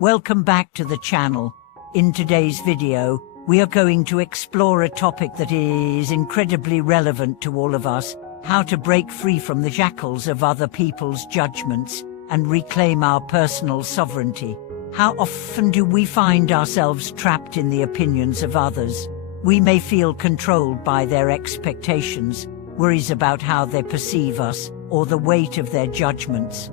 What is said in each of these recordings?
Welcome back to the channel. In today's video, we are going to explore a topic that is incredibly relevant to all of us: how to break free from the shackles of other people's judgments and reclaim our personal sovereignty. How often do we find ourselves trapped in the opinions of others? We may feel controlled by their expectations, worries about how they perceive us, or the weight of their judgments.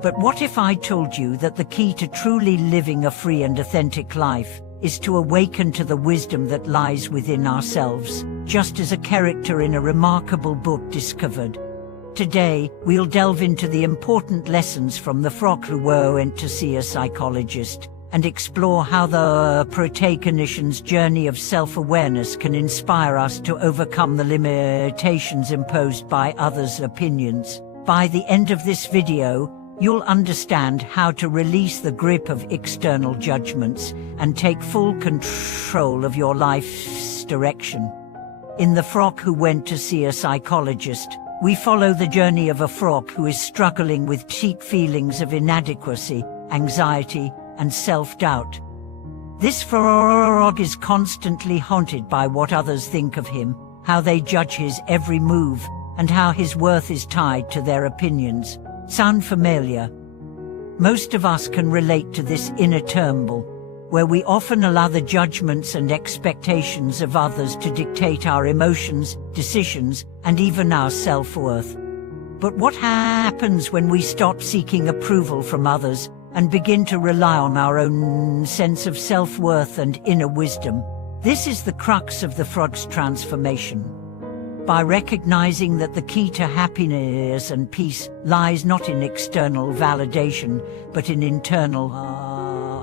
But what if I told you that the key to truly living a free and authentic life is to awaken to the wisdom that lies within ourselves, just as a character in a remarkable book discovered? Today, we'll delve into the important lessons from the frog who went to see a psychologist, and explore how the protagonist's journey of self-awareness can inspire us to overcome the limitations imposed by others' opinions. By the end of this video, you'll understand how to release the grip of external judgments and take full control of your life's direction. In The Frog Who Went to See a Psychologist, we follow the journey of a frog who is struggling with deep feelings of inadequacy, anxiety, and self-doubt. This frog is constantly haunted by what others think of him, how they judge his every move, and how his worth is tied to their opinions. Sound familiar? Most of us can relate to this inner turmoil, where we often allow the judgments and expectations of others to dictate our emotions, decisions, and even our self-worth. But what happens when we stop seeking approval from others and begin to rely on our own sense of self-worth and inner wisdom? This is the crux of the frog's transformation. By recognizing that the key to happiness and peace lies not in external validation, but in internal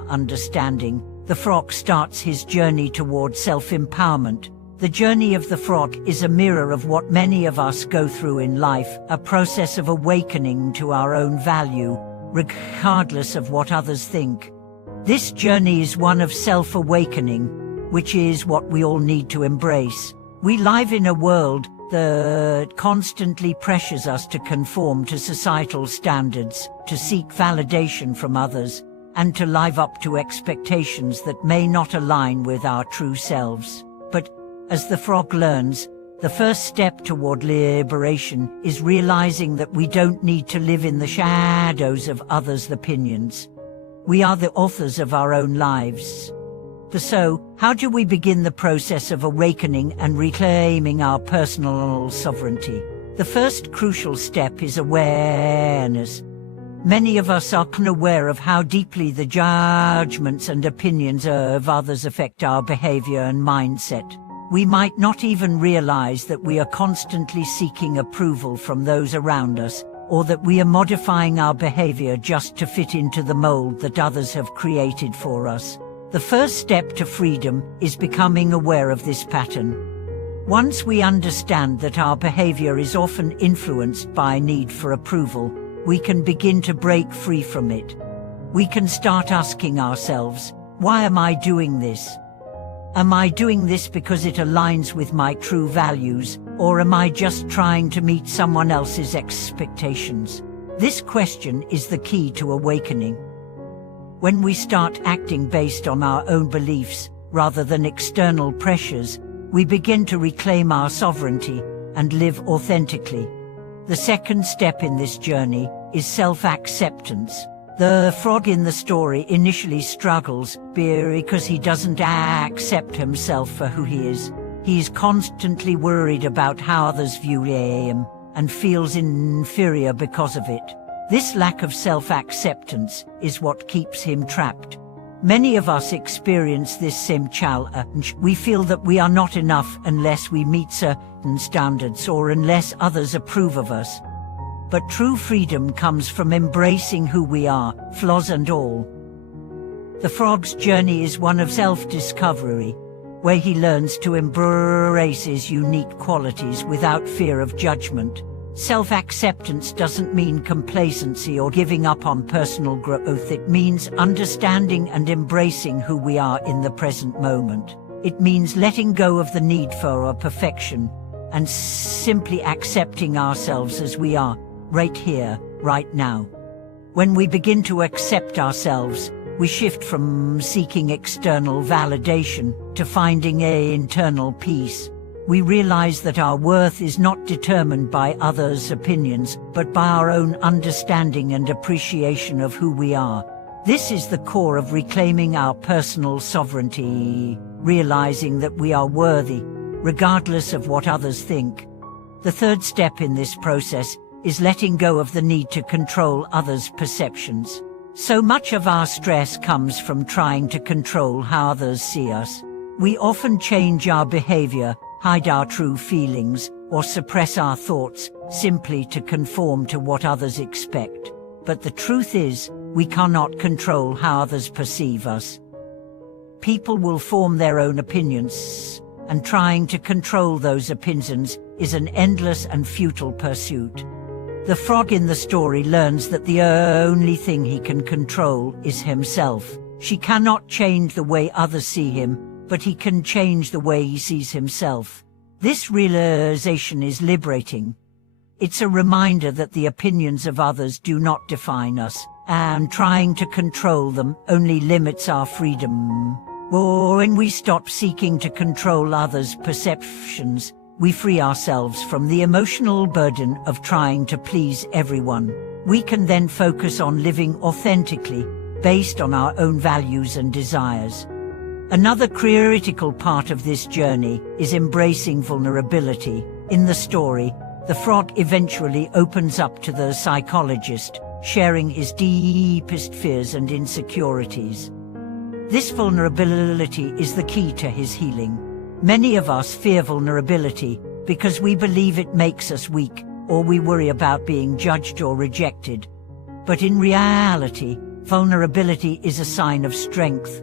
understanding, the frog starts his journey toward self-empowerment. The journey of the frog is a mirror of what many of us go through in life, a process of awakening to our own value, regardless of what others think. This journey is one of self-awakening, which is what we all need to embrace. We live in a world that constantly pressures us to conform to societal standards, to seek validation from others, and to live up to expectations that may not align with our true selves. But, as the frog learns, the first step toward liberation is realizing that we don't need to live in the shadows of others' opinions. We are the authors of our own lives. So, how do we begin the process of awakening and reclaiming our personal sovereignty? The first crucial step is awareness. Many of us are unaware of how deeply the judgments and opinions of others affect our behavior and mindset. We might not even realize that we are constantly seeking approval from those around us, or that we are modifying our behavior just to fit into the mold that others have created for us. The first step to freedom is becoming aware of this pattern. Once we understand that our behavior is often influenced by a need for approval, we can begin to break free from it. We can start asking ourselves, why am I doing this? Am I doing this because it aligns with my true values, or am I just trying to meet someone else's expectations? This question is the key to awakening. When we start acting based on our own beliefs, rather than external pressures, we begin to reclaim our sovereignty and live authentically. The second step in this journey is self-acceptance. The frog in the story initially struggles because he doesn't accept himself for who he is. He is constantly worried about how others view him and feels inferior because of it. This lack of self-acceptance is what keeps him trapped. Many of us experience this same challenge. We feel that we are not enough unless we meet certain standards or unless others approve of us. But true freedom comes from embracing who we are, flaws and all. The frog's journey is one of self-discovery, where he learns to embrace his unique qualities without fear of judgment. Self-acceptance doesn't mean complacency or giving up on personal growth. It means understanding and embracing who we are in the present moment. It means letting go of the need for perfection and simply accepting ourselves as we are, right here, right now. When we begin to accept ourselves, we shift from seeking external validation to finding an internal peace. We realize that our worth is not determined by others' opinions, but by our own understanding and appreciation of who we are. This is the core of reclaiming our personal sovereignty, realizing that we are worthy, regardless of what others think. The third step in this process is letting go of the need to control others' perceptions. So much of our stress comes from trying to control how others see us. We often change our behavior, hide our true feelings, or suppress our thoughts simply to conform to what others expect. But the truth is, we cannot control how others perceive us. People will form their own opinions, and trying to control those opinions is an endless and futile pursuit. The frog in the story learns that the only thing he can control is himself. She cannot change the way others see him, but he can change the way he sees himself. This realization is liberating. It's a reminder that the opinions of others do not define us, and trying to control them only limits our freedom. When we stop seeking to control others' perceptions, we free ourselves from the emotional burden of trying to please everyone. We can then focus on living authentically, based on our own values and desires. Another critical part of this journey is embracing vulnerability. In the story, the frog eventually opens up to the psychologist, sharing his deepest fears and insecurities. This vulnerability is the key to his healing. Many of us fear vulnerability because we believe it makes us weak, or we worry about being judged or rejected. But in reality, vulnerability is a sign of strength.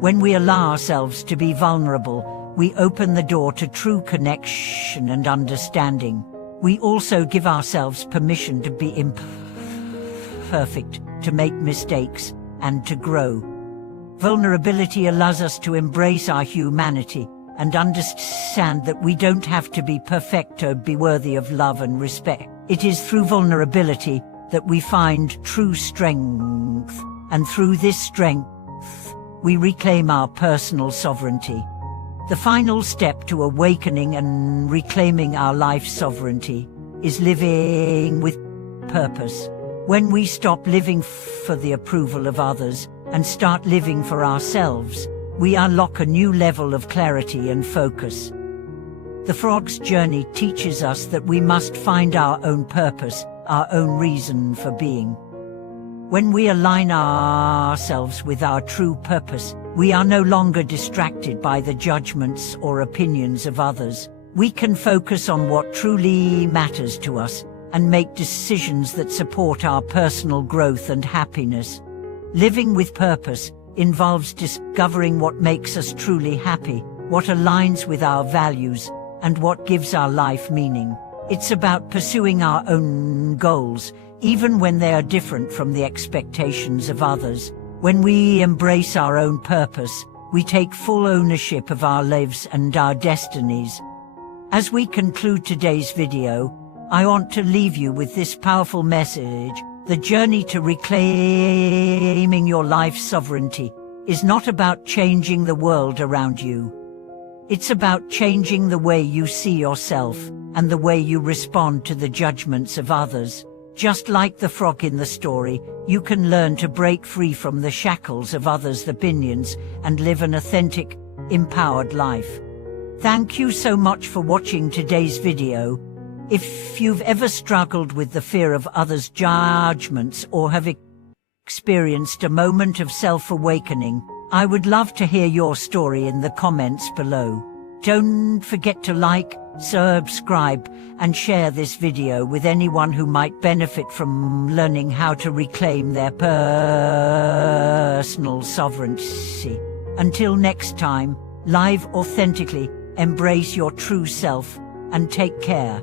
When we allow ourselves to be vulnerable, we open the door to true connection and understanding. We also give ourselves permission to be imperfect, to make mistakes, and to grow. Vulnerability allows us to embrace our humanity and understand that we don't have to be perfect to be worthy of love and respect. It is through vulnerability that we find true strength, and through this strength, we reclaim our personal sovereignty. The final step to awakening and reclaiming our life sovereignty is living with purpose. When we stop living for the approval of others and start living for ourselves, we unlock a new level of clarity and focus. The frog's journey teaches us that we must find our own purpose, our own reason for being. When we align ourselves with our true purpose, we are no longer distracted by the judgments or opinions of others. We can focus on what truly matters to us and make decisions that support our personal growth and happiness. Living with purpose involves discovering what makes us truly happy, what aligns with our values, and what gives our life meaning. It's about pursuing our own goals, even when they are different from the expectations of others. When we embrace our own purpose, we take full ownership of our lives and our destinies. As we conclude today's video, I want to leave you with this powerful message. The journey to reclaiming your life's sovereignty is not about changing the world around you. It's about changing the way you see yourself and the way you respond to the judgments of others. Just like the frog in the story, you can learn to break free from the shackles of others' opinions and live an authentic, empowered life. Thank you so much for watching today's video. If you've ever struggled with the fear of others' judgments or have experienced a moment of self-awakening, I would love to hear your story in the comments below. Don't forget to like, subscribe, and share this video with anyone who might benefit from learning how to reclaim their personal sovereignty. Until next time, live authentically, embrace your true self, and take care.